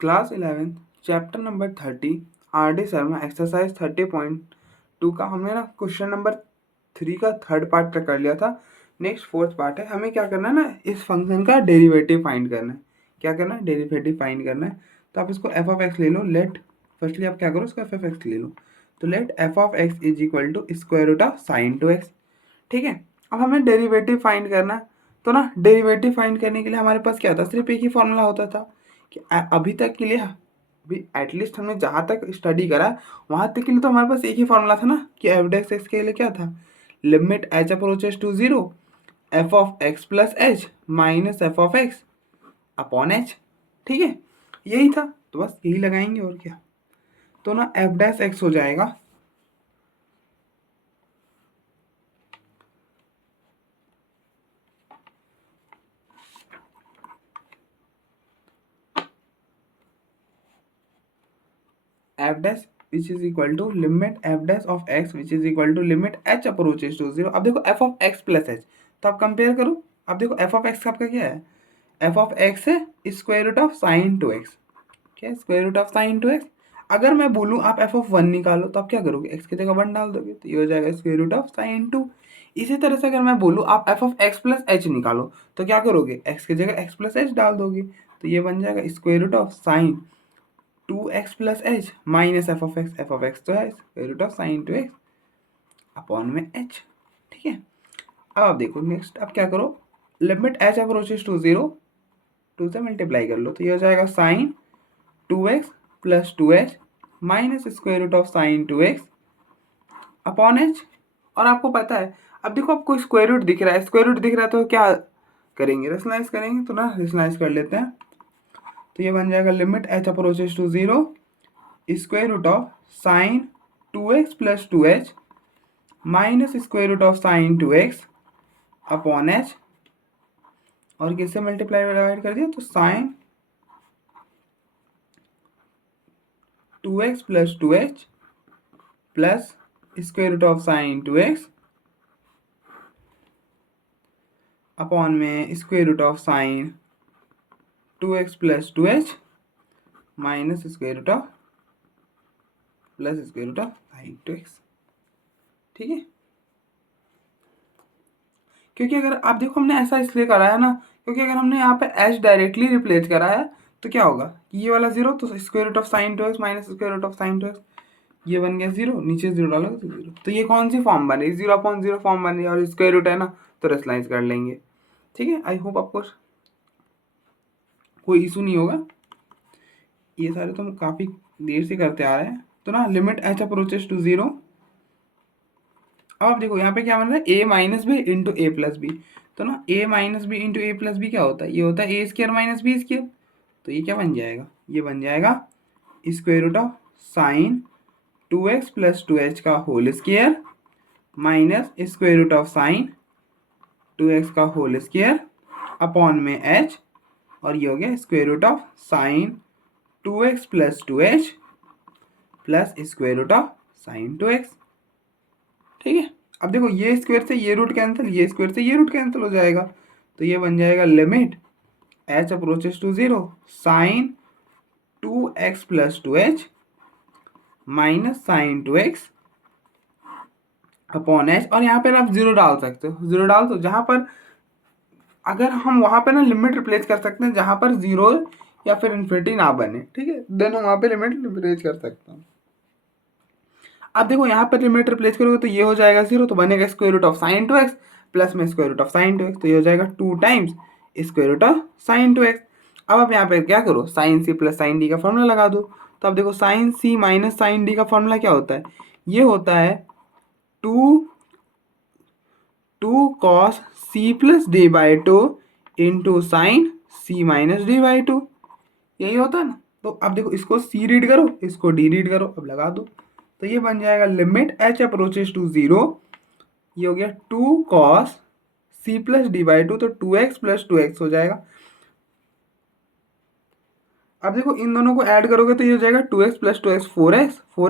Class 11 chapter number 30 R D Sharma exercise 30.2 का हमने ना क्वेश्चन नंबर 3 का थर्ड पार्ट तक कर लिया था। नेक्स्ट फोर्थ पार्ट है, हमें क्या करना है ना, इस फंक्शन का डेरिवेटिव फाइंड करना है। क्या करना है? डेरिवेटिव फाइंड करना है। तो आप इसको एफ ऑफ एक्स ले लो। लेट फर्स्टली आप क्या करो, इसको एफ ऑफ एक्स ले लो। तो let f of x is equal to square root of sine two x. ठीक है, अब हमें डेरिवेटिव फाइंड करना है। तो ना डेरिवेटिव फाइंड करने के लिए हमारे पास क्या था, सिर्फ एक ही फॉर्मूला होता था कि अभी तक के लिए, अभी एटलीस्ट हमने जहाँ तक स्टडी करा वहाँ तक के लिए तो हमारे पास एक ही फॉर्मूला था ना कि एफ डेक्स एक्स के लिए क्या था, limit h approaches to zero f of x plus h minus F of x upon h. ठीक है, यही था, तो बस यही लगाएंगे और क्या। तो ना एफ डैश एक्स हो जाएगा f dash which is equal to limit f dash of x which is equal to limit h approaches to zero. अब देखो f of x plus h, तो आप कंपेयर करो। अब देखो एफ ऑफ एक्स आपका क्या है, एफ ऑफ एक्स है square root of sine two x. क्या square root of sine two x. अगर मैं बोलूँ आप एफ ऑफ वन निकालो तो आप क्या करोगे, एक्स की जगह वन डाल दोगे, तो ये हो जाएगा square root of sine two. इसी तरह से अगर मैं बोलूँ आप f of x plus h निकालो तो क्या करोगे, एक्स की जगह एक्स प्लस एच डाल दोगे, तो ये बन जाएगा square root of sine two x plus h minus F of x. F of x तो है square root of sine two x upon में एच। ठीक है, अब आप देखो नेक्स्ट, आप क्या करो, limit h approaches to zero, two से मल्टीप्लाई कर लो, तो ये हो जाएगा sine two x plus two h minus square root of sine two x upon h. और आपको पता है, अब देखो आपको स्क्वायर रूट दिख रहा है, स्क्वायर रूट दिख रहा है तो क्या करेंगे, रेशनलाइज करेंगे। तो ना रेशनलाइज कर लेते हैं, तो ये बन जाएगा limit h approaches to zero square root of sine two x plus two h minus square root of sine two x upon h. और किससे मल्टीप्लाई डिवाइड कर दिया, तो sine two x plus two h plus square root of sine two x upon में square root of sine two x plus two h minus square root of plus square root of sine two x. ठीक है, क्योंकि अगर आप देखो हमने ऐसा इसलिए करा है ना, क्योंकि अगर हमने यहाँ पे एच डायरेक्टली रिप्लेस करा है तो क्या होगा कि ये वाला जीरो, तो square root of sine two x minus square root of sine two x, ये बन गया जीरो, नीचे जीरो डालोगे तो जीरो। तो ये कौन सी फॉर्म बन रही, जीरो अपॉन जीरो फॉर्म बन रही है, और स्क्वायर रूट है ना तो रेशनलाइज कर लेंगे। ठीक है, आई होप आपको कोई इशू नहीं होगा। ये सारे तो हम काफ़ी देर से करते आ रहे हैं। तो ना limit h approaches to zero, अब आप देखो यहाँ पे क्या बन रहा है, a minus b into a plus b. तो ना a minus b into a plus b क्या होता है, ये होता है a square minus b square. तो ये क्या बन जाएगा, ये बन जाएगा square root of sine two x plus two h का whole square minus square root of sine two x का होल स्क्र अपॉन में एच। और ये हो गया square root of sine two x plus two h plus square root of sine two x. ठीक है, अब देखो ये स्क्वायर से ये रूट कैंसिल, ये स्क्वायर से ये रूट कैंसिल हो जाएगा, तो ये बन जाएगा limit h approaches to zero sine two x plus two h minus sine two x upon h. और यहाँ पर आप जीरो डाल सकते हो, जीरो डाल दो जहाँ पर, अगर हम वहाँ पे ना लिमिट रिप्लेस कर सकते हैं जहाँ पर जीरो या फिर इन्फिनिटी ना बने। ठीक है, देन हम वहाँ पे लिमिट रिप्लेस कर सकते हैं। अब देखो यहाँ पर लिमिट रिप्लेस करोगे तो ये हो जाएगा जीरो, तो बनेगा square root of sine two x plus में square root of sine two x, तो ये हो जाएगा two times square root of sine two x. अब आप यहाँ पे क्या करो, sine c plus sine d का फॉर्मूला लगा दो। तो अब देखो sine c minus sine d का फॉर्मूला क्या होता है, ये होता है two cos c plus D by two into sine c minus d by two, यही होता है ना। तो अब देखो इसको सी रीड करो, इसको डी रीड करो, अब लगा दो, तो ये बन जाएगा limit h approaches to zero, ये हो गया two cos c plus D by two, तो two x plus two x हो जाएगा। अब देखो इन दोनों को ऐड करोगे तो ये हो जाएगा two x plus two x four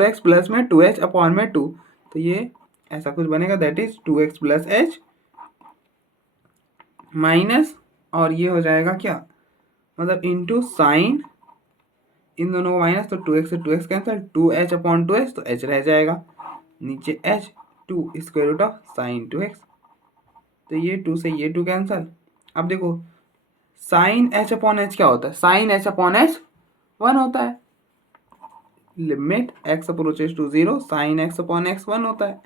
x plus में टू एच अपॉन में टू, तो ये ऐसा कुछ बनेगा, that is two x plus h minus, और ये हो जाएगा क्या, मतलब इंटू साइन इन दोनों को माइनस, तो 2x से 2x cancel, 2h upon 2h, तो h रह जाएगा नीचे h, 2 square root of sine 2x, तो ये 2 से ये 2 कैंसिल। अब देखो साइन h अपॉन h क्या होता है, साइन h अपॉन h 1 होता है, limit x approaches to 0 sine x upon x 1 होता है,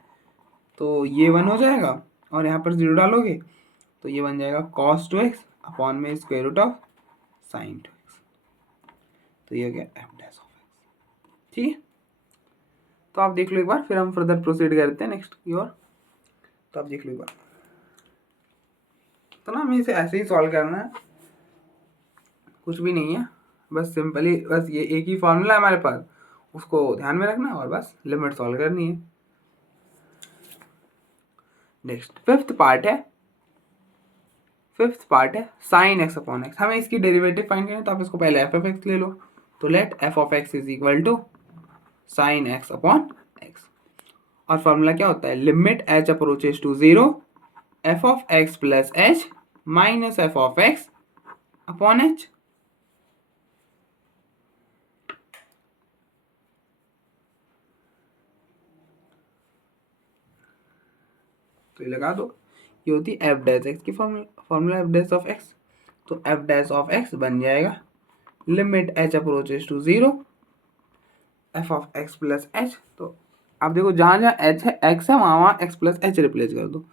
तो ये 1 हो जाएगा और यहाँ पर 0 डालोगे तो ये बन जाएगा cos 2x अपॉन में square root of sine 2x, तो ये हो गया f डैश ऑफ x। ठीक है, तो आप देख लो एक बार, फिर हम फर्दर प्रोसीड करते हैं नेक्स्ट की ओर। तो आप देख लो एक बार, तो ना हमें इसे ऐसे ही सॉल्व करना है, कुछ भी नहीं है, बस सिंपली बस ये एक ही फॉर्मूला है हमारे पास, उसको ध्यान में रखना है और बस लिमिट सॉल्व करनी है। नेक्स्ट फिफ्थ पार्ट है साइन एक्स अपॉन एक्स, हमें इसकी डेरिवेटिव फाइंड करनी है, तो आप इसको पहले एफ ऑफ एक्स ले लो, तो let f of x is equal to sine x upon x, और फॉर्मूला क्या होता है, limit h approaches to 0 f of x plus h minus F of x upon h. तो ये लगा दो, ये होती है एफ डैश एक्स की formula f dash of x, तो एफ डैश ऑफ एक्स बन जाएगा limit h approaches to 0 f of x plus h, तो आप देखो जहाँ जहाँ एच है एक्स है वहाँ वहाँ एक्स प्लस एच रिप्लेस कर दो,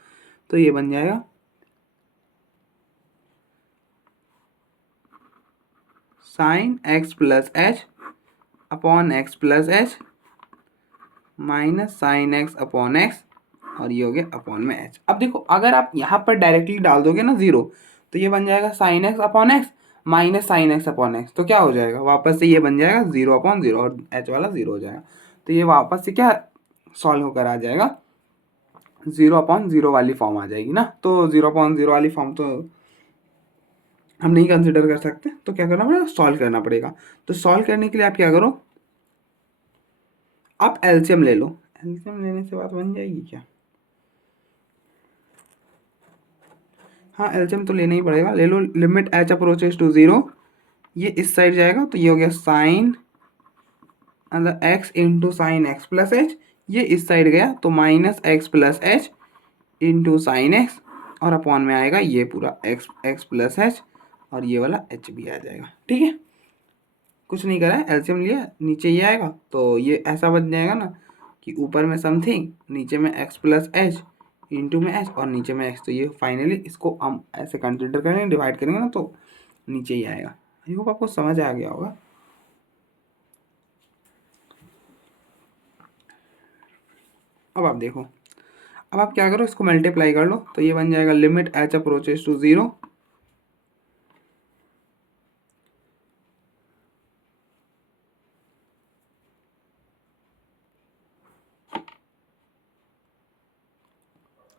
तो ये बन जाएगा sign x plus H upon x plus h minus sine x upon x, और ये हो गया अपॉन में एच। अब देखो अगर आप यहाँ पर डायरेक्टली डाल दोगे ना 0, तो ये बन जाएगा sign x upon x minus sine x upon x, तो क्या हो जाएगा वापस से ये बन जाएगा 0 अपॉन 0 और एच वाला 0 हो जाएगा, तो ये वापस से क्या सॉल्व होकर आ जाएगा 0 अपॉन 0 वाली फॉर्म आ जाएगी ना, तो 0 अपॉन 0 वाली फॉर्म तो हम नहीं कंसिडर कर सकते, तो क्या करना पड़ेगा, सॉल्व करना पड़ेगा। तो सॉल्व करने के लिए आप क्या करो, आप एलसीएम ले लो, एलसीएम लेने से बात बन जाएगी क्या, हाँ एलसीएम तो लेना ही पड़ेगा, ले लो, लिमिट एच अप्रोचेस टू 0, ये इस साइड जाएगा तो ये हो गया sine x into sine x plus H, ये इस साइड गया तो minus x plus h into sine x, और अपॉन में आएगा ये पूरा एक्स प्लस एच, और ये वाला एच भी आ जाएगा। ठीक है, कुछ नहीं करा है, एलसीएम लिया, नीचे ये आएगा तो ये ऐसा बन जाएगा ना कि ऊपर में समथिंग, नीचे में एक्स प्लस एच इंटू में एच, और नीचे में एक्स, तो ये फाइनली इसको हम ऐसे कंसिडर करेंगे, डिवाइड करेंगे ना तो नीचे ही आएगा। आई होप आपको समझ आ गया होगा। अब आप देखो, अब आप क्या करो, इसको मल्टीप्लाई कर लो, तो ये बन जाएगा लिमिट एच अप्रोचेस टू 0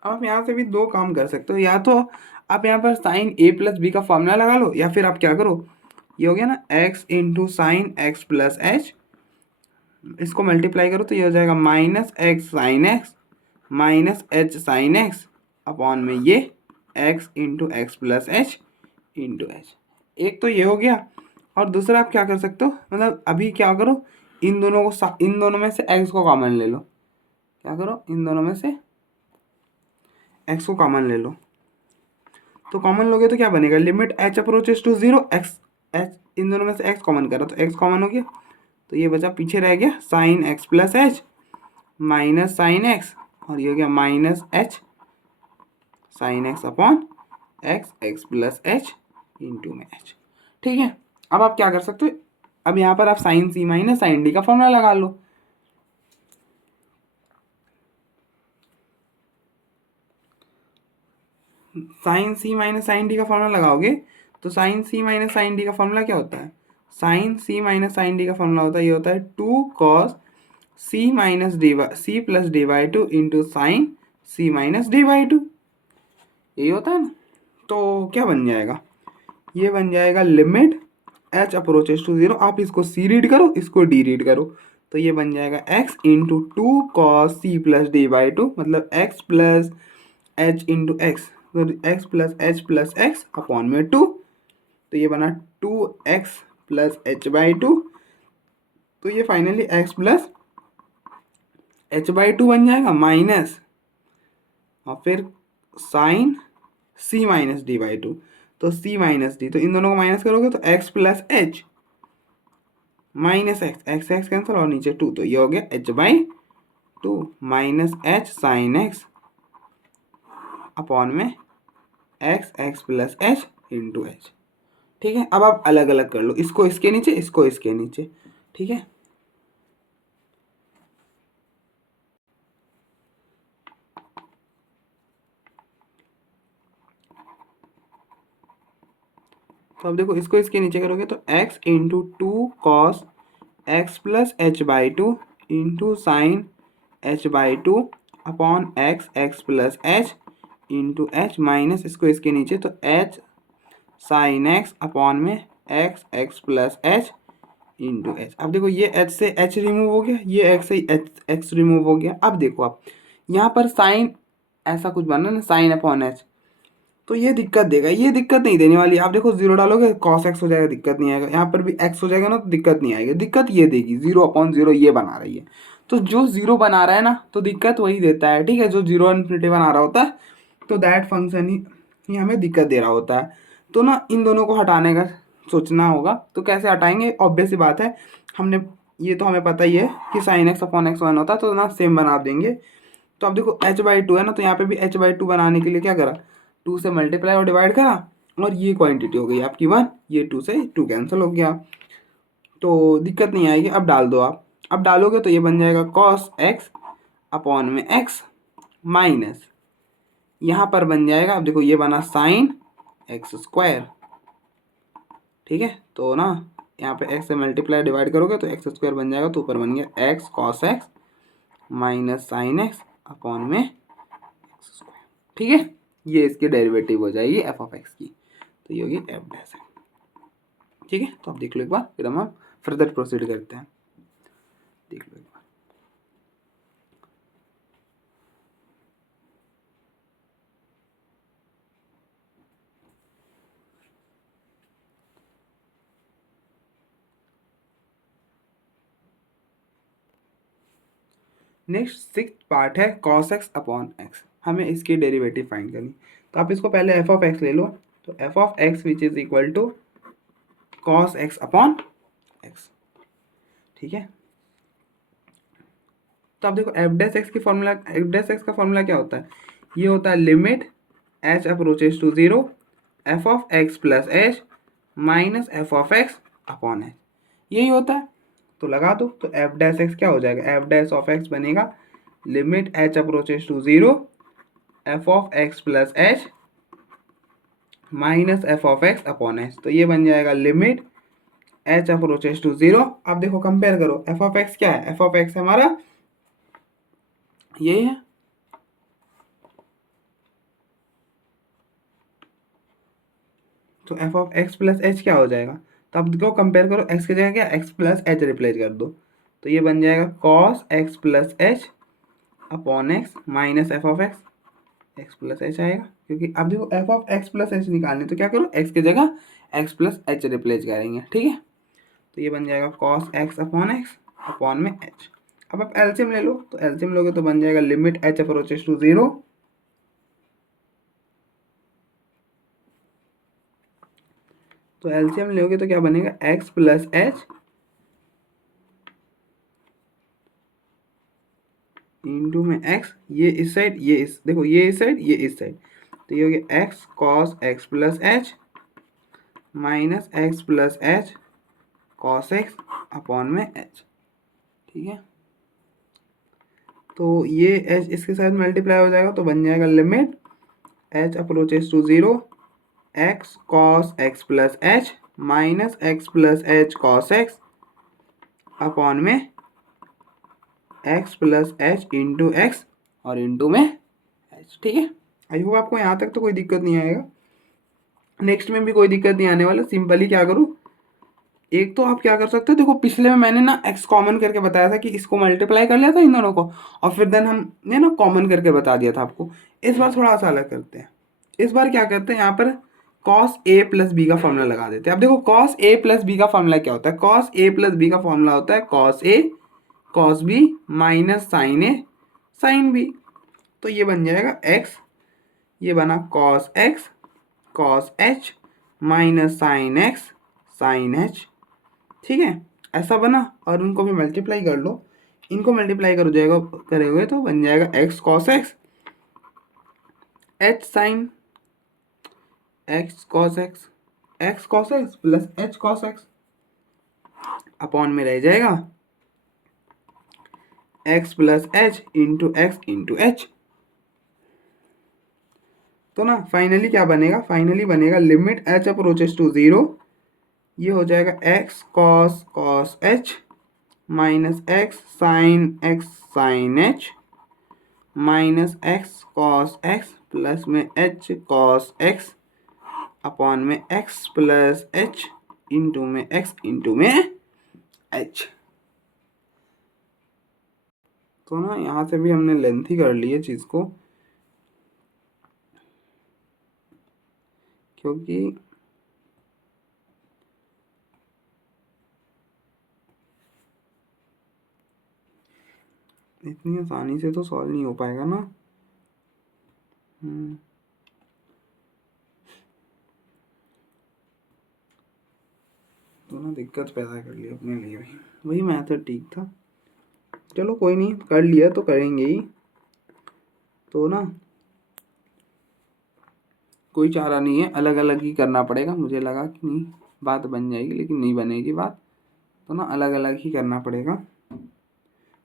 अब आप यहाँ से भी दो काम कर सकते हो, या तो आप यहाँ पर साइन ए प्लस बी का फॉर्मूला लगा लो, या फिर आप क्या करो, ये हो गया ना x into sine x plus H, इसको मल्टीप्लाई करो तो ये हो जाएगा minus x sine x minus h sine x upon में ये x into x plus h into H. एक तो ये हो गया, और दूसरा आप क्या कर सकते हो, मतलब अभी क्या करो, इन दोनों में से एक्स को कॉमन ले लो, क्या करो, इन दोनों में से एक्स को कॉमन ले लो, तो कॉमन लोगे तो क्या बनेगा, limit h approaches to 0 x h, इन दोनों में से एक्स कॉमन करो तो एक्स कॉमन हो गया, तो ये बचा पीछे रह गया sign x plus h minus sine x, और ये हो गया minus h sine x upon x plus h into में एच। ठीक है, अब आप क्या कर सकते हो, अब यहाँ पर आप sine c minus sine d का फॉर्मूला लगा लो, sine c minus sine d का फॉर्मूला लगाओगे तो sine c minus sine d का फॉर्मूला क्या होता है, sine c minus sine d का फॉर्मूला होता है, ये होता है 2 cos c minus d by c plus d by two into sine c minus d by two, यही होता है ना। तो क्या बन जाएगा, ये बन जाएगा लिमिट एच अप्रोचेस टू 0, आप इसको सी रीड करो, इसको डी रीड करो, तो ये बन जाएगा x into 2 cos c plus D by two, मतलब x plus h into x, तो एक्स प्लस एक्स अपॉन में 2, तो ये बना 2x plus H by two, तो ये फाइनली x प्लस h/2 बन जाएगा माइनस और फिर साइन c माइनस d/2। तो c माइनस डी, तो इन दोनों को माइनस करोगे तो x plus h minus x, x x cancel और नीचे 2, तो ये हो गया h/2 minus h sine x upon में x x plus h into h. ठीक है, अब आप अलग अलग कर लो, इसको इसके नीचे, इसको इसके नीचे। ठीक है, तो अब देखो इसको इसके नीचे करोगे तो x into 2 cos x plus h/2 into sine h/2 upon x x plus h into H minus इसको इसके नीचे तो h साइन एक्स अपॉन में x x plus h into H. अब देखो ये h से h रिमूव हो गया, ये x से x रिमूव हो गया। अब देखो आप यहाँ पर साइन ऐसा कुछ बना ना, साइन अपॉन एच, तो ये दिक्कत देगा, ये दिक्कत नहीं देने वाली। आप देखो जीरो डालोगे कॉस एक्स हो जाएगा, दिक्कत नहीं आएगा। यहाँ पर भी एक्स हो जाएगा ना तो दिक्कत नहीं आएगी, दिक्कत ये देगी 0/0 ये बना रही है। तो जो जीरो बना रहा है ना तो दिक्कत वही देता है। ठीक है, जो जीरो इन्फिनिटी बना रहा होता है तो दैट फंक्शन ही हमें दिक्कत दे रहा होता है। तो ना इन दोनों को हटाने का सोचना होगा। तो कैसे हटाएंगे, ऑब्वियस सी बात है, हमने ये तो हमें पता ही है कि sign x upon x one होता है, तो ना सेम बना देंगे। तो अब देखो h/2 है ना, तो यहाँ पे भी h/2 बनाने के लिए क्या करा, 2 से मल्टीप्लाई और डिवाइड करा और ये क्वांटिटी हो गई आपकी 1, ये 2 से 2 कैंसिल हो गया, तो दिक्कत नहीं आएगी। अब डाल दो आप, अब डालोगे तो ये बन जाएगा cos x अपॉन में x माइनस यहाँ पर बन जाएगा, अब देखो ये बना साइन एक्स स्क्वायर। ठीक है, तो ना यहाँ पे x से मल्टीप्लाई डिवाइड करोगे तो एक्स स्क्वायर बन जाएगा, तो ऊपर बन गया x cos x minus sine x upon में एक्स स्क्वायर। ठीक है, ये इसकी डेरिवेटिव हो जाएगी एफ ऑफ एक्स की, तो ये होगी एफ डैश। ठीक है, तो आप देख लो एक बार, फिर हम फर्दर प्रोसीड करते हैं। देख लो एक बार, नेक्स्ट 6th पार्ट है cos x अपॉन एक्स, हमें इसकी डेरिवेटिव फाइंड करनी। तो आप इसको पहले एफ ऑफ एक्स ले लो, तो f of x which is equal to cos x upon x. ठीक है, तो आप देखो एफ डैश एक्स की फॉर्मूला, एफ डैश एक्स का फॉर्मूला क्या होता है, ये होता है limit h approaches to 0 f of x plus h minus F of x upon h, यही होता है। तो लगा दो, तो एफ डैश एक्स क्या हो जाएगा, एफ डैश ऑफ एक्स बनेगा limit h approaches to 0 f of x plus h minus F of x upon h, तो ये बन जाएगा लिमिट एच अप्रोचेस टू 0। अब देखो कंपेयर करो, एफ ऑफ एक्स क्या है, एफ ऑफ एक्स हमारा ये है, तो f of x plus H क्या हो जाएगा, तो अब देखो कंपेयर करो, एक्स की जगह क्या एक्स प्लस एच रिप्लेस कर दो, तो ये बन जाएगा cos x plus H upon x minus F of x, x plus H आएगा, क्योंकि अब देखो f of x plus H निकालनी, तो क्या करो एक्स की जगह एक्स प्लस एच रिप्लेस करेंगे। ठीक है, तो ये बन जाएगा कॉस एक्स अपॉन में एच। अब आप एलसीएम ले लो, तो एलसीएम लोगे तो बन जाएगा लिमिट एच अप्रोचेस टू 0, तो एलसीएम लोगे तो क्या बनेगा एक्स प्लस एच इंटू में एक्स, ये इस साइड, ये इस, देखो ये इस साइड, ये इस साइड, तो ये हो गया x cos x plus h minus x plus h cos x upon में एच। ठीक है, तो ये एच इसके साथ मल्टीप्लाई हो जाएगा, तो बन जाएगा limit h approaches to 0 x cos x plus h minus x plus h cos x upon में x plus h into x और इंटू में एच। ठीक है, आई होप आपको यहाँ तक तो कोई दिक्कत नहीं आएगा, नेक्स्ट में भी कोई दिक्कत नहीं आने वाला। सिंपली क्या करूँ, एक तो आप क्या कर सकते हो, देखो पिछले में मैंने ना एक्स कॉमन करके बताया था कि इसको मल्टीप्लाई कर लिया था इन दोनों को, और फिर देन हमने ना कॉमन करके बता दिया था आपको। इस बार थोड़ा सा अलग करते हैं, इस बार क्या करते हैं, यहाँ पर कॉस ए प्लस बी का फॉर्मूला लगा देते हैं। अब देखो कॉस ए प्लस बी का फॉर्मूला क्या होता है, कॉस ए प्लस बी का फॉर्मूला होता है cos a cos b minus sine a sine b. तो ये बन जाएगा एक्स, ये बना cos x cos h minus sine x sine h. ठीक है, ऐसा बना। और उनको भी मल्टीप्लाई कर लो, इनको मल्टीप्लाई कर जाएगा करेंगे तो बन जाएगा x cos x h sine x cos x plus h cos x upon में रह जाएगा x plus h into H. तो ना फाइनली क्या बनेगा, फाइनली बनेगा लिमिट एच अप्रोचेस टू 0, ये हो जाएगा x cos h minus x sine h minus x cos x plus में एच कॉस एक्स अपॉन में एक्स प्लस एच इंटू में एक्स इंटू में एच। तो ना यहाँ से भी हमने लेंथी कर ली है चीज़ को, क्योंकि इतनी आसानी से तो सॉल्व नहीं हो पाएगा ना। तो ना दिक्कत पैदा कर ली अपने लिए भी, वही मैथड ठीक था। चलो कोई नहीं, कर लिया तो करेंगे ही। तो ना कोई चारा नहीं है, अलग अलग ही करना पड़ेगा। मुझे लगा कि नहीं बात बन जाएगी, लेकिन नहीं बनेगी बात। तो ना अलग अलग ही करना पड़ेगा।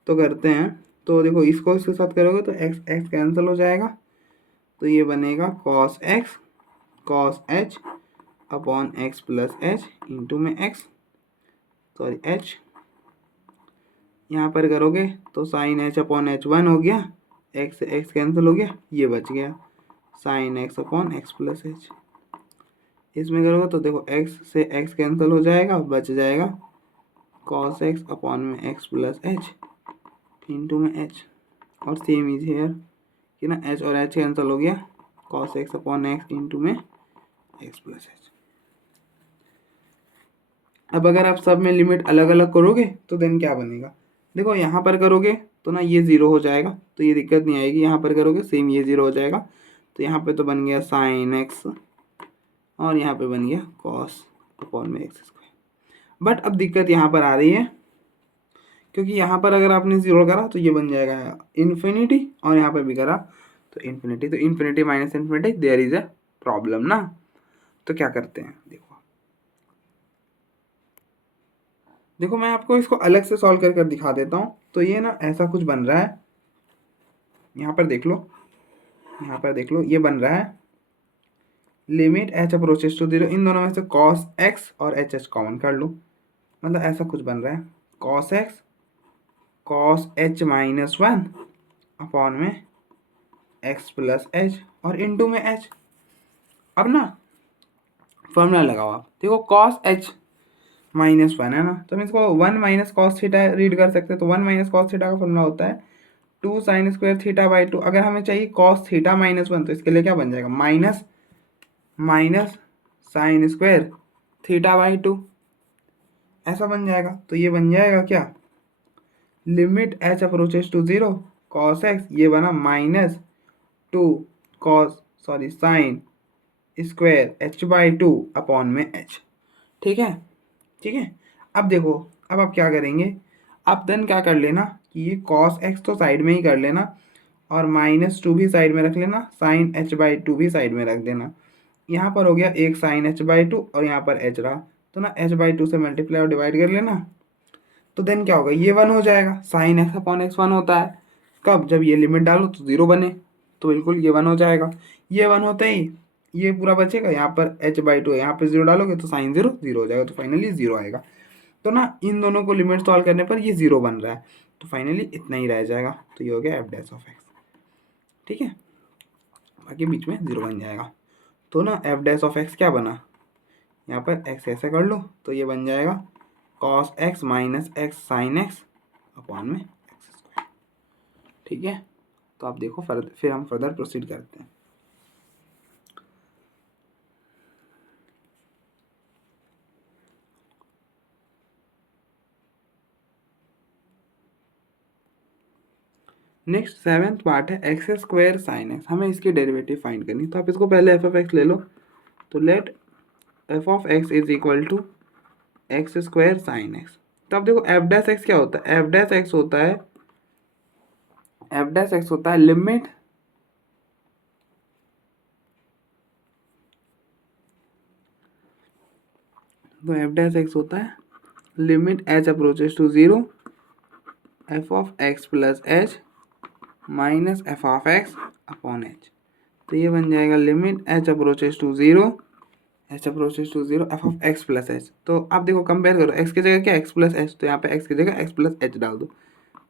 तो करते हैं। तो देखो इसको इसके साथ करोगे तो एक्स एक्स कैंसिल हो जाएगा, तो ये बनेगा cos x cos H upon x plus h into में एक्स सॉरी एच। यहाँ पर करोगे तो साइन एच अपॉन एच 1 हो गया, एक्स एक्स कैंसिल हो गया, ये बच गया sign x upon x plus H. इसमें करोगे तो देखो एक्स से एक्स कैंसिल हो जाएगा, बच जाएगा कॉस एक्स अपॉन में एक्स प्लस एच इंटू में एच। और सेम इज हेयर कि ना एच और एच कैंसिल हो गया, cos x upon x into में एक्स प्लस एच। अब अगर आप सब में लिमिट अलग अलग करोगे तो देन क्या बनेगा, देखो यहाँ पर करोगे तो ना ये ज़ीरो हो जाएगा, तो ये दिक्कत नहीं आएगी। यहाँ पर करोगे सेम ये ज़ीरो हो जाएगा, तो यहाँ पे तो बन गया साइन एक्स और यहाँ पे बन गया कॉस अपॉन में एक्स स्क्वायर। बट अब दिक्कत यहाँ पर आ रही है, क्योंकि यहाँ पर अगर आपने ज़ीरो करा तो ये बन जाएगा इन्फिनिटी, और यहाँ पर भी करा तो इन्फिनिटी। तो infinity minus infinity there is a problem ना। तो क्या करते हैं, देखो मैं आपको इसको अलग से सॉल्व कर दिखा देता हूँ। तो ये ना ऐसा कुछ बन रहा है, यहाँ पर देख लो, यहाँ पर देख लो, ये बन रहा है लिमिट एच अप्रोचेस टू 0, इन दोनों में से कॉस एक्स और एच एच कॉमन कर लो, मतलब ऐसा कुछ बन रहा है cos x cos h minus 1 upon में एक्स प्लस एच और इंटू में एच। अब ना फॉर्मूला लगाओ आप, देखो कॉस एच -1 है ना, तो हम इसको 1 माइनस कॉस थीटा रीड कर सकते हैं। तो 1 माइनस कॉस थीटा का फॉर्मूला होता है 2 साइन स्क्वायर थीटा बाई 2। अगर हमें चाहिए कॉस थीटा -1, तो इसके लिए क्या बन जाएगा, minus sine square theta by 2, ऐसा बन जाएगा। तो ये बन जाएगा क्या, limit h approaches to 0 cos x, ये बना -2 cos sorry sine square h by 2 upon में एच। ठीक है, ठीक है। अब देखो, अब आप क्या करेंगे, आप देन क्या कर लेना कि ये कॉस एक्स तो साइड में ही कर लेना, और -2 भी साइड में रख लेना, साइन एच बाई 2 भी साइड में रख देना। यहाँ पर हो गया एक साइन एच बाई 2 और यहाँ पर एच रहा, तो ना एच बाई 2 से मल्टीप्लाई और डिवाइड कर लेना। तो देन क्या होगा, ये 1 हो जाएगा, साइन एक्स अपॉन एक्स 1 होता है। कब, जब ये लिमिट डालो तो 0 बने, तो बिल्कुल ये 1 हो जाएगा। ये 1 होते ही ये पूरा बचेगा, यहाँ पर एच बाई 2 यहाँ पर 0 डालोगे तो साइन 0 0 हो जाएगा, तो फाइनली 0 आएगा। तो ना इन दोनों को लिमिट सॉल्व करने पर ये 0 बन रहा है, तो फाइनली इतना ही रह जाएगा। तो ये हो गया एफ डैश ऑफ एक्स, ठीक है, बाकी बीच में 0 बन जाएगा। तो ना एफ डैश ऑफ एक्स क्या बना, यहाँ पर एक्स ऐसे कर लो तो ये बन जाएगा cos x minus x sine x upon में एक्स स्क्वायर। ठीक है, तो आप देखो फिर हम फर्दर प्रोसीड करते हैं। नेक्स्ट सेवेंथ पार्ट है एक्स स्क्वायर साइन एक्स, हमें इसकी डेरिवेटिव फाइंड करनी। तो आप इसको पहले एफ ऑफ एक्स ले लो, तो let f of x is equal to x square sine x. तो अब देखो एफ डैश एक्स क्या होता है, एफ डैश एक्स होता है, एफ डैश एक्स होता है लिमिट तो एफ डैश एक्स होता है limit h approaches to zero f of x plus h minus F of x upon h. तो ये बन जाएगा limit h approaches to zero h approaches to zero f of x plus h. तो आप देखो compare करो, x की जगह क्या एक्स प्लस एच, तो यहाँ पे एक्स की जगह एक्स प्लस एच डाल दो,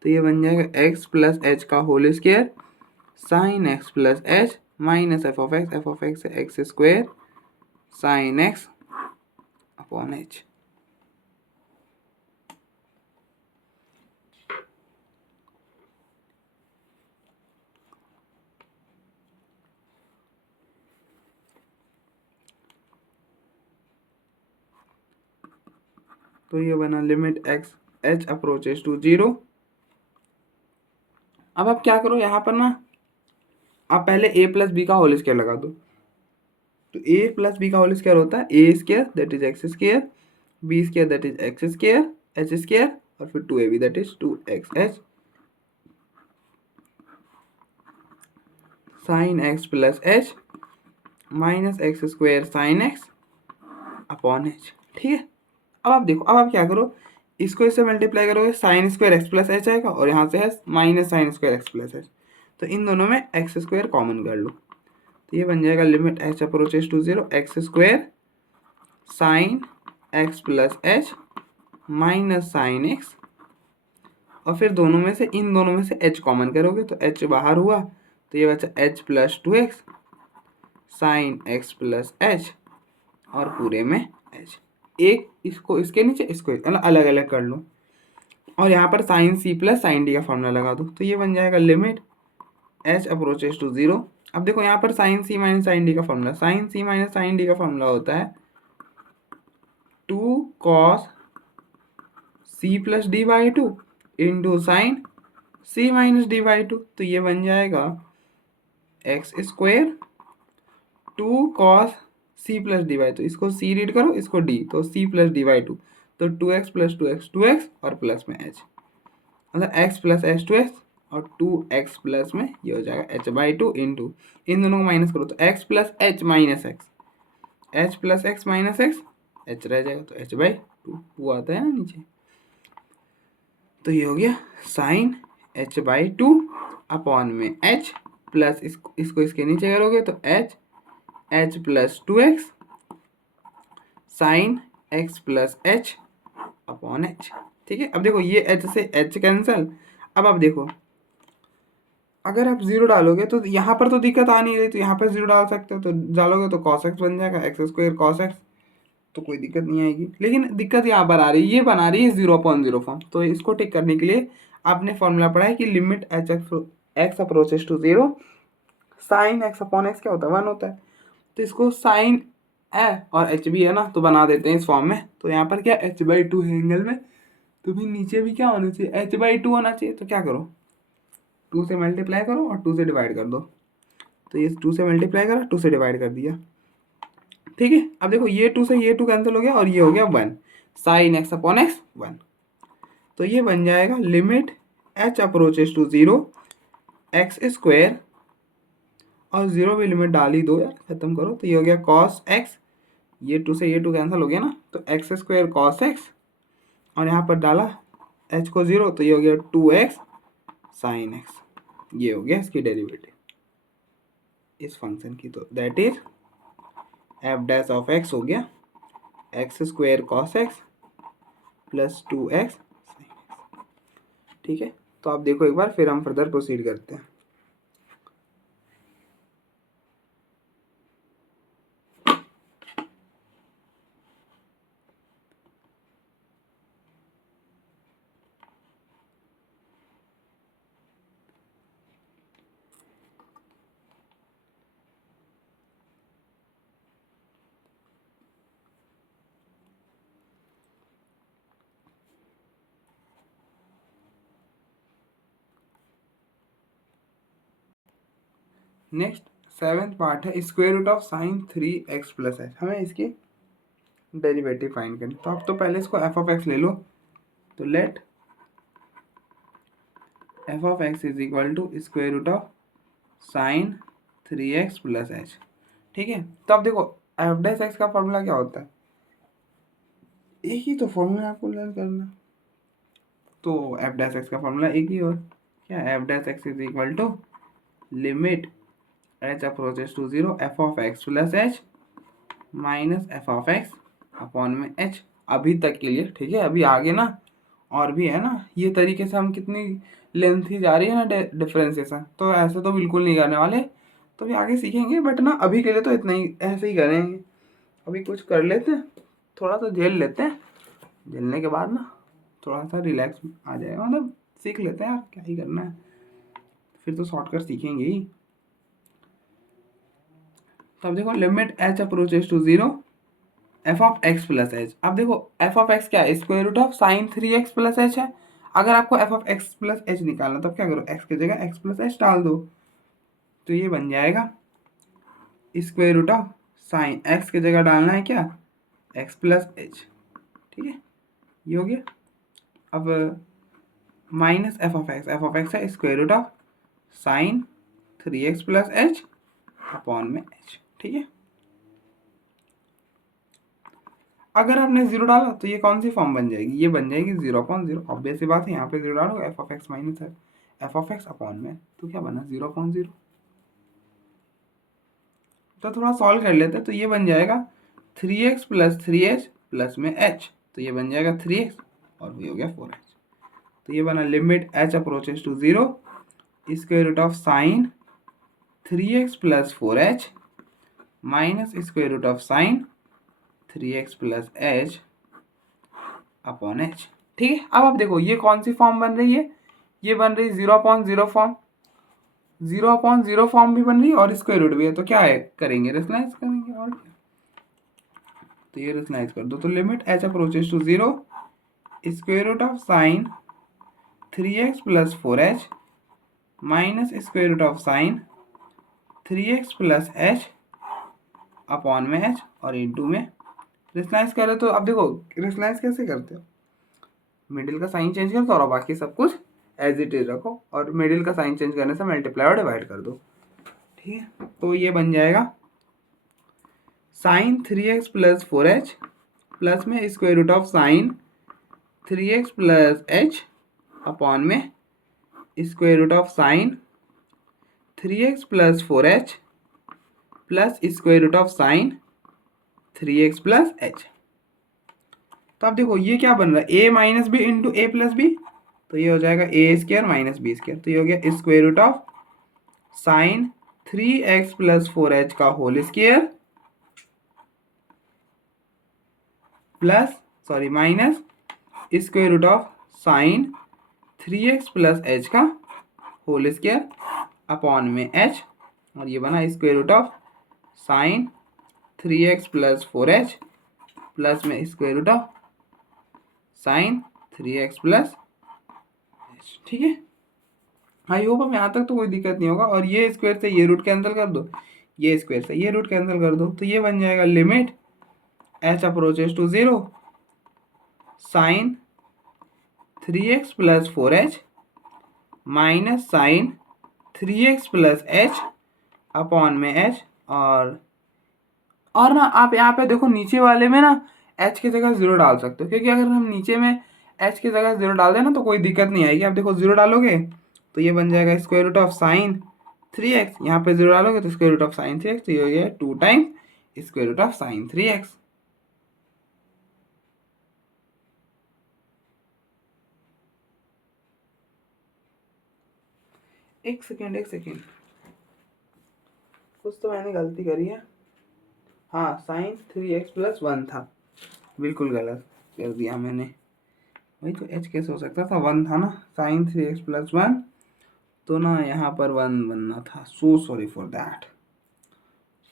तो ये बन जाएगा एक्स प्लस एच का whole square sine x plus h minus F of x है x square sine x upon h. तो ये बना limit x h approaches to zero. अब आप क्या करो यहाँ पर ना, आप पहले ए प्लस बी का होल स्क्वायर लगा दो। तो ए प्लस बी का होल स्क्वायर होता है a square that is x square, b square that is x square, h square और फिर two a b that is two x h sine x plus h minus x square sine x upon h. ठीक है, अब आप देखो, अब आप क्या करो, इसको इससे मल्टीप्लाई करोगे sine square x plus H आएगा और यहाँ से है minus sine square x plus h. तो इन दोनों में एक्स स्क्वायर कॉमन कर लो, तो ये बन जाएगा limit h approaches to zero x square sine x plus h minus sine x, और फिर दोनों में से इन दोनों में से एच कॉमन करोगे तो एच बाहर हुआ, तो ये बचा H plus two x sine x plus H और पूरे में एच। एक इसको इसके नीचे इसको अलग अलग कर लो और यहाँ पर sine c plus sine d का फॉर्मूला लगा दो, तो ये बन जाएगा limit h approaches to zero. अब देखो यहाँ पर sine c minus sine d का formula, sine c minus sine d का फॉर्मूला होता है two cos c plus D by two into sine c minus d by two. तो ये बन जाएगा x square two cos c plus D by, तो इसको सी रीड करो इसको डी, तो c plus D by two, तो two x plus two x और प्लस में एच, मतलब x plus h two x और टू एक्स प्लस में ये हो जाएगा एच बाई टू इंटू, इन दोनों को माइनस करो तो x plus h minus x, h plus x minus x, h रह जाएगा तो एच बाई टू आता है ना नीचे। तो ये हो गया sine h by two upon में एच प्लस इसको इसके नीचे करोगे तो h plus two x sine x plus H upon h. ठीक है, अब देखो ये एच से एच कैंसल। अब आप देखो अगर आप जीरो डालोगे तो यहाँ पर तो दिक्कत आ नहीं रही, तो यहाँ पर जीरो डाल सकते हो, तो डालोगे तो कॉस एक्स बन जाएगा एक्स स्क्वायर कॉस एक्स, तो कोई दिक्कत नहीं आएगी। लेकिन दिक्कत यहाँ पर आ रही है, ये बना रही है जीरो अपॉन जीरो फॉर्म, तो इसको टिक करने के लिए आपने फॉर्मूला पढ़ा है कि limit h x approaches to zero sine x upon x क्या होता है 1 होता है, तो इसको साइन है और एच भी है ना, तो बना देते हैं इस फॉर्म में। तो यहाँ पर क्या एच बाई टू है एंगल में, तो भी नीचे भी क्या होना चाहिए एच बाई टू होना चाहिए। तो क्या करो 2 से मल्टीप्लाई करो और 2 से डिवाइड कर दो, तो ये 2 से मल्टीप्लाई करा 2 से डिवाइड कर दिया। ठीक है, अब देखो ये 2 से ये 2 कैंसिल हो गया और ये हो गया 1 साइन एक्स अपॉन एक्स 1। तो ये बन जाएगा limit h approaches to zero x square, और जीरो भी लिमिट डाल ही दो यार, खत्म करो, तो ये हो गया कॉस एक्स, ये 2 से ये 2 कैंसिल हो गया ना, तो एक्स स्क्वायर कॉस एक्स और यहाँ पर डाला एच को जीरो, तो ये हो गया 2x साइन एक्स, ये हो गया इसकी डेरिवेटिव इस फंक्शन की। तो that is F dash of x हो गया x square cos x plus 2x sine x. ठीक है, तो आप देखो एक बार फिर हम फर्दर प्रोसीड करते हैं। नेक्स्ट 7th पार्ट है square root of sine 3x plus h. हमें इसकी डेरिवेटिव फाइंड करनी। तो अब तो पहले इसको एफ ऑफ एक्स ले लो। तो let f of x is equal to square root of sine 3x plus h. ठीक है, तो अब देखो एफ डैश एक्स का फॉर्मूला क्या होता है, एक ही तो फॉर्मूला आपको लर्न करना। तो एफ डैश एक्स का फॉर्मूला एक ही और क्या, f dash x is equal to limit h approaches to 0 f of x plus h minus F of x upon में एच। अभी तक के लिए ठीक है, अभी आगे ना और भी है ना, ये तरीके से हम कितनी लेंथ ही जा रही है ना डिफ्रेंसिएशन, तो ऐसे तो बिल्कुल नहीं करने वाले, तो भी आगे सीखेंगे, बट ना अभी के लिए तो इतना ही ऐसे ही करेंगे। अभी कुछ कर लेते हैं, थोड़ा सा झेल लेते हैं, झेलने के बाद ना थोड़ा सा रिलैक्स आ जाएगा, मतलब सीख लेते हैं यार, क्या ही करना है, फिर तो शॉर्टकट सीखेंगे ही। तब देखो limit h approaches to 0 f of x plus h. अब देखो एफ ऑफ एक्स क्या है, square root of sine 3x plus h है। अगर आपको f of x plus h निकालना तब क्या करो, एक्स की जगह एक्स प्लस एच डाल दो, तो ये बन जाएगा square root of sine, x की जगह डालना है क्या, एक्स प्लस एच। ठीक है, ये हो गया। अब माइनस एफ ऑफ एक्स है square root of sine 3x plus H upon में एच। ठीक है, अगर आपने जीरो डाला तो ये कौन सी फॉर्म बन जाएगी, ये बन जाएगी 0/0। ऑब्वियस सी बात है, यहाँ पे जीरो डालो एफ ऑफ एक्स माइनस है एफ ऑफ एक्स अपॉन में, तो क्या बना 0/0। तो थोड़ा सॉल्व कर लेते हैं, तो ये बन जाएगा 3x प्लस 3h प्लस में h, तो ये बन जाएगा 3x और ये हो गया 4h। तो ये बना limit h approaches to 0 square root of sine 3x plus 4h minus square root of sine 3x plus h upon h। ठीक है, अब आप देखो ये कौन सी फॉर्म बन रही है, ये बन रही 0/0 फॉर्म, 0/0 फॉर्म भी बन रही है और स्क्वायर रूट भी है, तो क्या है करेंगे, रेशनलाइज करेंगे और क्या, तो ये रेशनलाइज कर दो। तो limit h approaches to 0 square root of sine 3x plus 4h minus square root of sine 3x plus h upon में h और इंटू में रेशनलाइज करें। तो अब देखो रेशनलाइज कैसे करते हो, मिडिल का साइन चेंज कर दो और बाकी सब कुछ एज इट इज रखो, और मिडिल का साइन चेंज करने से मल्टीप्लाई और डिवाइड कर दो। ठीक है, तो ये बन जाएगा sine 3x plus 4h plus में square root of sine 3x plus h upon में square root of sine 3x plus 4h plus square root of sine 3x plus h। तो अब देखो ये क्या बन रहा है, a minus b into a plus b, तो ये हो जाएगा a square minus b square, तो ये हो गया square root of sine 3x plus 4h का whole square plus sorry minus square root of sine 3x plus h का होल स्क्वायर अपॉन में h, और ये बना square root of sine 3x plus 4h plus में square root of sine 3x plus h। ठीक है, I hope अब यहाँ तक तो कोई दिक्कत नहीं होगा। और ये स्क्वायर से ये रूट कैंसिल कर दो, ये स्क्वायर से ये रूट कैंसिल कर दो, तो ये बन जाएगा limit h approaches to 0 sine 3x plus 4h minus sine 3x plus h upon में h, और ना आप यहाँ पे देखो नीचे वाले में ना h की जगह 0 डाल सकते हो, क्योंकि अगर हम नीचे में h की जगह 0 डाल दें ना तो कोई दिक्कत नहीं आएगी। आप देखो 0 डालोगे तो ये बन जाएगा square root of sine 3x, यहाँ पे 0 डालोगे तो square root of sine 3x, तो ये हो गया 2 times square root of sine 3x। एक सेकेंड, कुछ तो मैंने गलती करी है। हाँ, साइन 3x प्लस 1 था, बिल्कुल गलत कर दिया मैंने, वही तो h कैसे हो सकता था, 1 था ना, साइन 3x प्लस 1, तो ना यहाँ पर 1 बनना था। सो सॉरी फॉर दैट,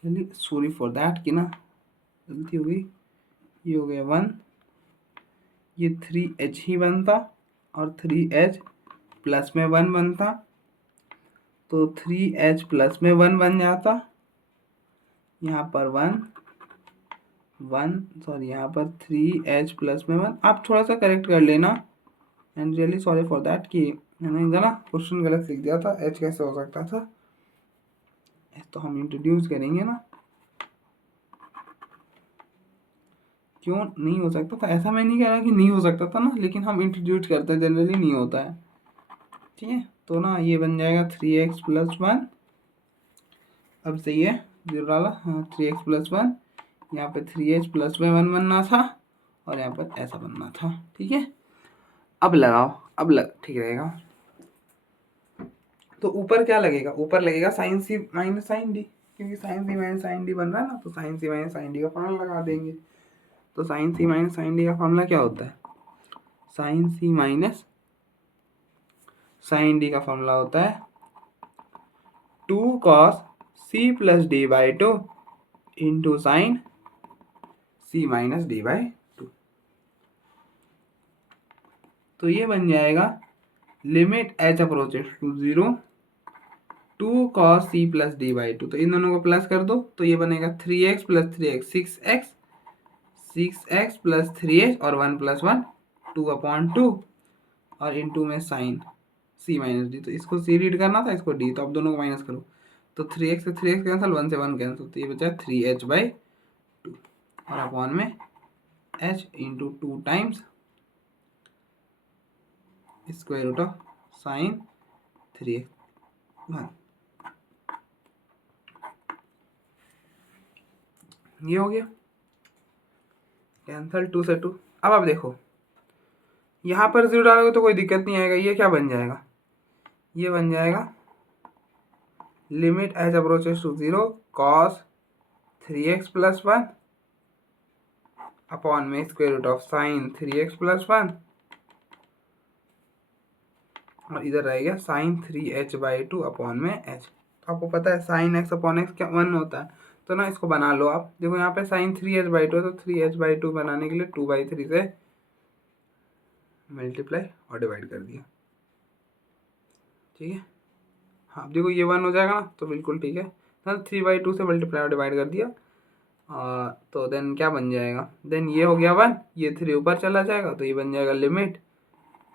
चलिए सॉरी फॉर दैट कि ना गलती हो गई। ये हो गया 1, ये 3h ही बनता और 3h प्लस में 1 बनता, तो 3h प्लस में 1 बन जाता, यहाँ पर 1 यहाँ पर 3h प्लस में 1। आप थोड़ा सा करेक्ट कर लेना, and really sorry for that कि मैंने ना क्वेश्चन गलत लिख दिया था, h कैसे हो सकता था। तो हम इंट्रोड्यूस करेंगे ना, क्यों नहीं हो सकता था, ऐसा मैं नहीं कह रहा कि नहीं हो सकता था ना, लेकिन हम इंट्रोड्यूस करते हैं, जनरली नहीं होता है। ठीक है, तो ना ये बन जाएगा 3x प्लस 1। अब सही है, जीरो डाला, हाँ 3x प्लस 1, यहाँ पे 3h प्लस में 1 बनना था, और यहाँ पर ऐसा बनना था। ठीक है, अब लगाओ, ठीक रहेगा। तो ऊपर क्या लगेगा, ऊपर लगेगा sign c minus sine D, क्योंकि sign c minus sine D बन रहा है ना, तो sine c minus sine d का फॉर्मूला लगा देंगे। तो sine c minus sine d का फॉर्मूला क्या होता है, sine c minus sine d का फॉर्मूला होता है 2 cos c plus D by 2 into sine c minus d by 2। तो ये बन जाएगा limit h approaches to 0 2 cos c plus D by 2। तो इन दोनों को प्लस कर दो, तो ये बनेगा 3x plus 3x 6x plus 3h और 1 प्लस 1 2/2 और इंटू में साइन c माइनस डी। तो इसको c रीड करना था, इसको d, तो अब दोनों को माइनस करो, तो 3x से 3x कैंसिल, 1 से 1 कैंसिल, तो ये बचा 3h बाई 2 और अपॉन में h into 2 times square root of sine 3x 1। ये हो गया कैंसल 2 से 2। अब आप देखो, यहाँ पर 0 डालोगे तो कोई दिक्कत नहीं आएगा। ये क्या बन जाएगा, ये बन जाएगा limit h approaches to 0 cos 3x plus 1 upon में square root of sine 3x plus 1, और इधर रहेगा साइन 3h बाई 2 अपॉन में h। तो आपको पता है साइन x अपॉन एक्स क्या 1 होता है, तो ना इसको बना लो आप। देखो यहाँ पे साइन 3h बाई 2 है, तो 3h बाई 2 बनाने के लिए 2/3 से मल्टीप्लाई और डिवाइड कर दिया। ठीक है, हाँ देखो ये 1 हो जाएगा ना, तो बिल्कुल ठीक है, तो 3/2 से मल्टीप्लाई और डिवाइड कर दिया। तो देन क्या बन जाएगा, देन ये हो गया 1, ये 3 ऊपर चला जाएगा, तो ये बन जाएगा लिमिट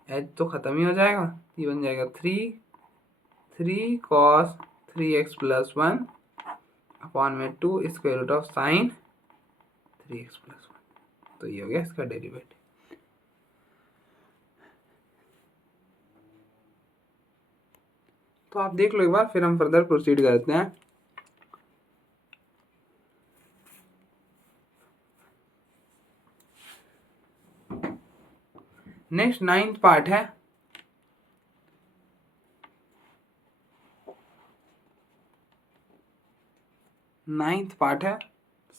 h तो ख़त्म ही हो जाएगा, ये बन जाएगा 3 cos 3x प्लस 1 अपॉन में 2 square root of sine 3x plus 1। तो ये हो गया इसका डेरिवेटिव। तो आप देख लो एक बार, फिर हम फर्दर प्रोसीड करते हैं। नेक्स्ट 9th पार्ट है,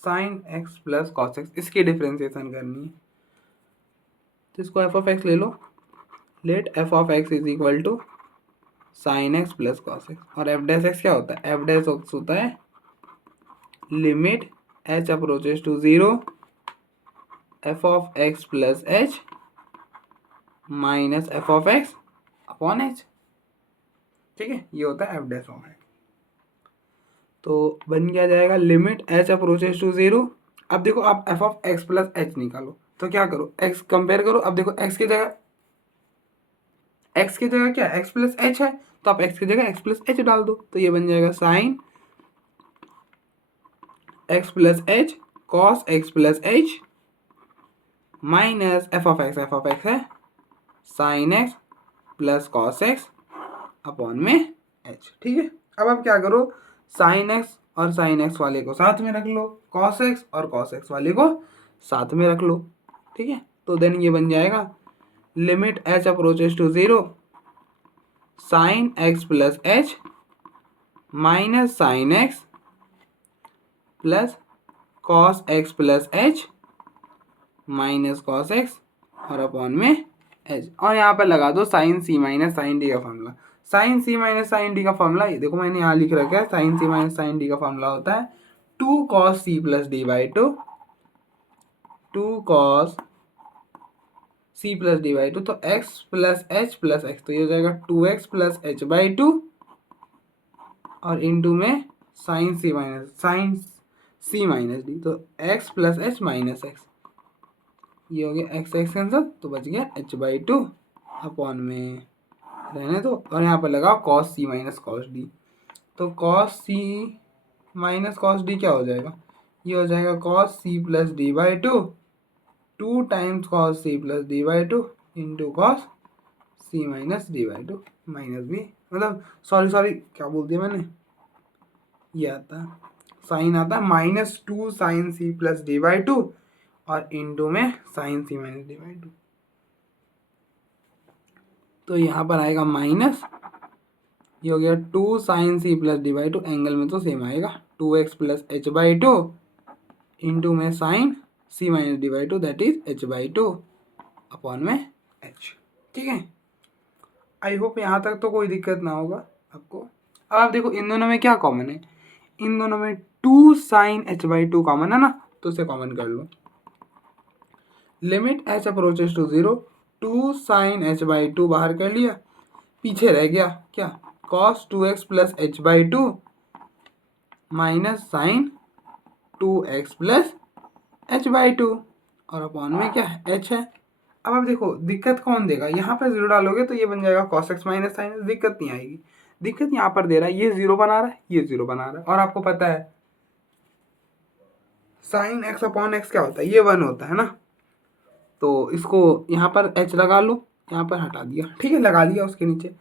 sine x plus cos x, इसकी डिफ्रेंसिएशन करनी है। तो इसको एफ ऑफ एक्स ले लो, let f of x is equal to sine x plus cos x, और एफ डैश एक्स क्या होता है, एफ डैश एक्स होता है limit h approaches to 0 f of x plus h minus F of x upon h। ठीक है, ये होता है एफ डैश ऑफ एक्स। तो बन गया जाएगा लिमिट h अप्रोचेस टू 0। अब देखो आप f of x plus h निकालो, तो क्या करो, x कंपेयर करो। अब देखो x की जगह क्या x प्लस h है, तो आप x की जगह x प्लस h डाल दो, तो ये बन जाएगा sine x plus h cos x plus h minus F of x है sine x plus cos x upon में h। ठीक है, अब आप क्या करो, साइन x और साइन x वाले को साथ में रख लो, कॉस x और कॉस x वाले को साथ में रख लो। ठीक है, तो देन ये बन जाएगा limit h approaches to 0 sine x plus h minus sine x plus cos x plus h minus cos x और अपॉन में h, और यहाँ पर लगा दो sine c minus sine d का formula. Sine c minus sine d का formula ये देखो मैंने यहाँ लिख रखा है, sine c minus sine d का फॉर्मूला होता है 2 cos c plus D by 2, 2 cos c plus D by 2, तो x plus h plus x, तो ये हो जाएगा 2x प्लस h बाई 2 और इनटू में साइन सी माइनस डी, तो x plus h minus x, ये हो गया एक्स एक्स कैंसल, तो बच गया h/2 अपॉन में रहने दो, और यहाँ पर लगाओ cos c minus cos d, तो cos c minus cos d क्या हो जाएगा, ये हो जाएगा कॉस सी प्लस डी/2, 2 टाइम्स कॉस सी प्लस डी/2 इंटू कॉस सी माइनस डी/2, माइनस भी मतलब सॉरी क्या बोल दिया मैंने, ये आता है साइन आता है -2 साइन सी प्लस डी/2 और इंटू में साइन सी माइनस डी/2, तो यहाँ पर आएगा माइनस, ये हो गया 2 साइन सी प्लस डी/2, एंगल में तो सेम आएगा 2x प्लस h/2 इंटू में साइन सी माइनस डी/2 दैट इज h/2 अपॉन में h। ठीक है, आई होप यहाँ तक तो कोई दिक्कत ना होगा आपको। अब आप देखो इन दोनों में क्या कॉमन है, इन दोनों में 2 साइन h/2 कॉमन है ना, तो उसे कॉमन कर लो। Limit h approaches to 0, 2 sine h/2 बाहर कर लिया, पीछे रह गया क्या, cos 2x plus h/2 minus sine 2x plus h/2 और अपॉन में क्या है h है। अब आप देखो दिक्कत कौन देगा, यहाँ पर 0 डालोगे तो ये बन जाएगा cos x minus sine x, दिक्कत नहीं आएगी। दिक्कत यहाँ पर दे रहा है, ये 0 बना रहा है, ये 0 बना रहा है, और आपको पता है साइन x अपॉन x क्या होता है, ये 1 होता है ना, तो इसको यहाँ पर h लगा लो, यहाँ पर हटा दिया, ठीक है, लगा लिया उसके नीचे।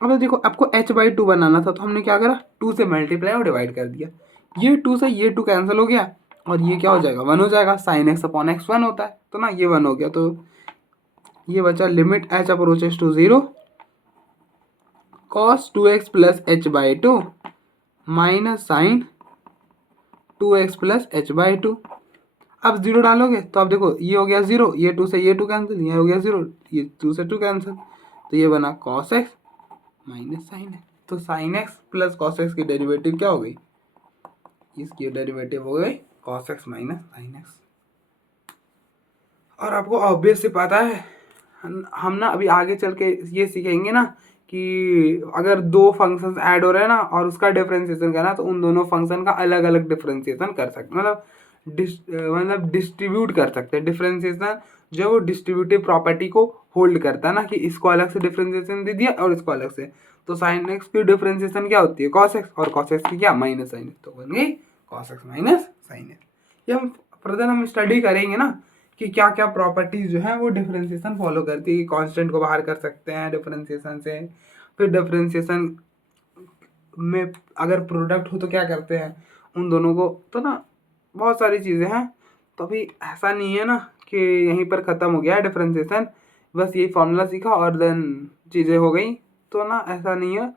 अब देखो आपको h/2 बनाना था, तो हमने क्या करा, 2 से मल्टीप्लाई और डिवाइड कर दिया, ये 2 से ये 2 कैंसिल हो गया, और ये क्या हो जाएगा 1 हो जाएगा, साइन x अपॉन x 1 होता है, तो ना ये 1 हो गया, तो ये बचा limit h approaches to 0 cos 2x plus h/2 minus sine 2x plus h/2। अब 0 डालोगे तो आप देखो ये हो गया 0, ये 2 से ये 2 कैंसिल, ये हो गया 0, ये 2 से 2 कैंसिल, तो ये बना cos x minus sine x, तो sine x plus cos x की डेरिवेटिव क्या हो गई, इसकी डेरिवेटिव हो गई cos x minus sine x। और आपको ऑब्वियस से पता है, हम ना अभी आगे चल के ये सीखेंगे ना कि अगर 2 फंक्शंस ऐड हो रहे हैं ना और उसका डिफरेंशिएशन करना, तो उन दोनों फंक्शन का अलग अलग डिफरेंशिएशन कर सकते, मतलब डिस्ट्रीब्यूट कर सकते हैं। डिफरेंशिएशन जो वो डिस्ट्रीब्यूटिव प्रॉपर्टी को होल्ड करता है ना, कि इसको अलग से डिफरेंशिएशन दे दिया और इसको अलग से, तो साइन एक्स की डिफरेंशिएशन क्या होती है cos x, और cos x की क्या माइनस साइन x, तो बन गई cos x minus sine x। ये हम फर्दर हम स्टडी करेंगे ना कि क्या क्या प्रॉपर्टीज जो है वो डिफरेंशिएशन फॉलो करती है, कांस्टेंट को बाहर कर सकते हैं डिफरेंशिएशन से, फिर डिफरेंशिएशन में अगर प्रोडक्ट हो तो क्या करते हैं उन दोनों को, तो ना बहुत सारी चीज़ें हैं। तो अभी ऐसा नहीं है ना कि यहीं पर ख़त्म हो गया है डिफरेंशिएशन, बस यही फॉर्मूला सीखा और देन चीज़ें हो गई, तो ना ऐसा नहीं है।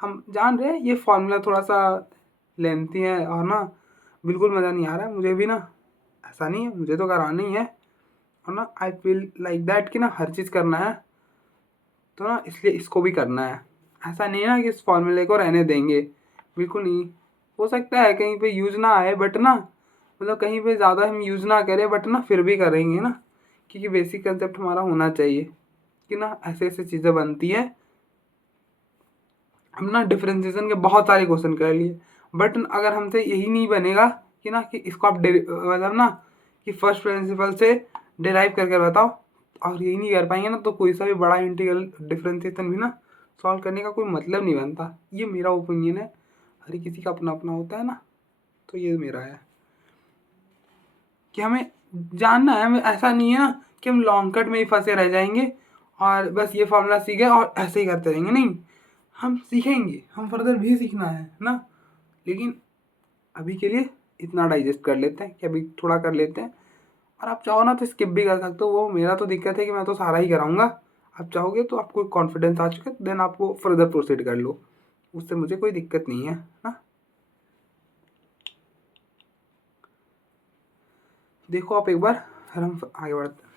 हम जान रहे हैं ये फॉर्मूला थोड़ा सा लेंथी है और ना बिल्कुल मज़ा नहीं आ रहा है मुझे भी ना, ऐसा नहीं है, मुझे तो कराना ही है, और ना आई फील लाइक दैट कि ना हर चीज़ करना है, तो ना इसलिए इसको भी करना है। ऐसा नहीं है ना कि इस फॉर्मूले को रहने देंगे, बिल्कुल नहीं। हो सकता है कहीं पे यूज़ ना आए, बट ना मतलब कहीं पे ज़्यादा हम यूज़ ना करें, बट ना फिर भी करेंगे ना, क्योंकि बेसिक कंसेप्ट हमारा होना चाहिए कि ना ऐसे ऐसे चीज़ें बनती है। हम ना डिफरेंशिएशन के बहुत सारे क्वेश्चन कर लिए, बट अगर हमसे यही नहीं बनेगा कि ना कि इसको आप मतलब ना कि फर्स्ट प्रिंसिपल से डिराइव करके बताओ, और यही नहीं कर पाएंगे ना, तो कोई सा भी बड़ा इंटीग्रल डिफरेंशिएशन भी ना सॉल्व करने का कोई मतलब नहीं बनता। ये मेरा ओपिनियन है, हर किसी का अपना अपना होता है ना, तो ये मेरा है कि हमें जानना है, हमें ऐसा नहीं है ना कि हम लॉन्ग कट में ही फंसे रह जाएंगे और बस ये फॉर्मूला सीखे और ऐसे ही करते रहेंगे, नहीं, हम सीखेंगे, हम फर्दर भी सीखना है ना, लेकिन अभी के लिए इतना डाइजेस्ट कर लेते हैं कि अभी थोड़ा कर लेते हैं, और आप चाहो ना तो स्किप भी कर सकते हो, वो मेरा तो दिक्कत है कि मैं तो सारा ही कराऊंगा। आप चाहोगे तो आपको कॉन्फिडेंस आ चुका है, देन आप वो फर्दर प्रोसीड कर लो, उससे मुझे कोई दिक्कत नहीं है ना। देखो आप एक बार, फिर हम आगे बढ़ते हैं।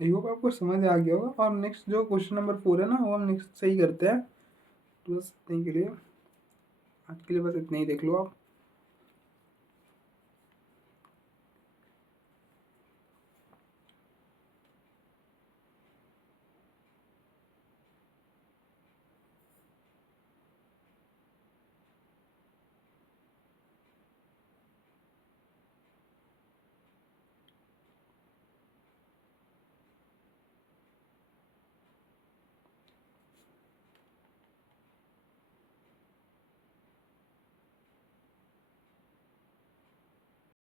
आई होप आपको समझ आ गया होगा। और नेक्स्ट जो क्वेश्चन नंबर 4 है ना, वो हम नेक्स्ट सही करते हैं। तो बस इतने के लिए, आज के लिए बस इतना ही देख लो आप।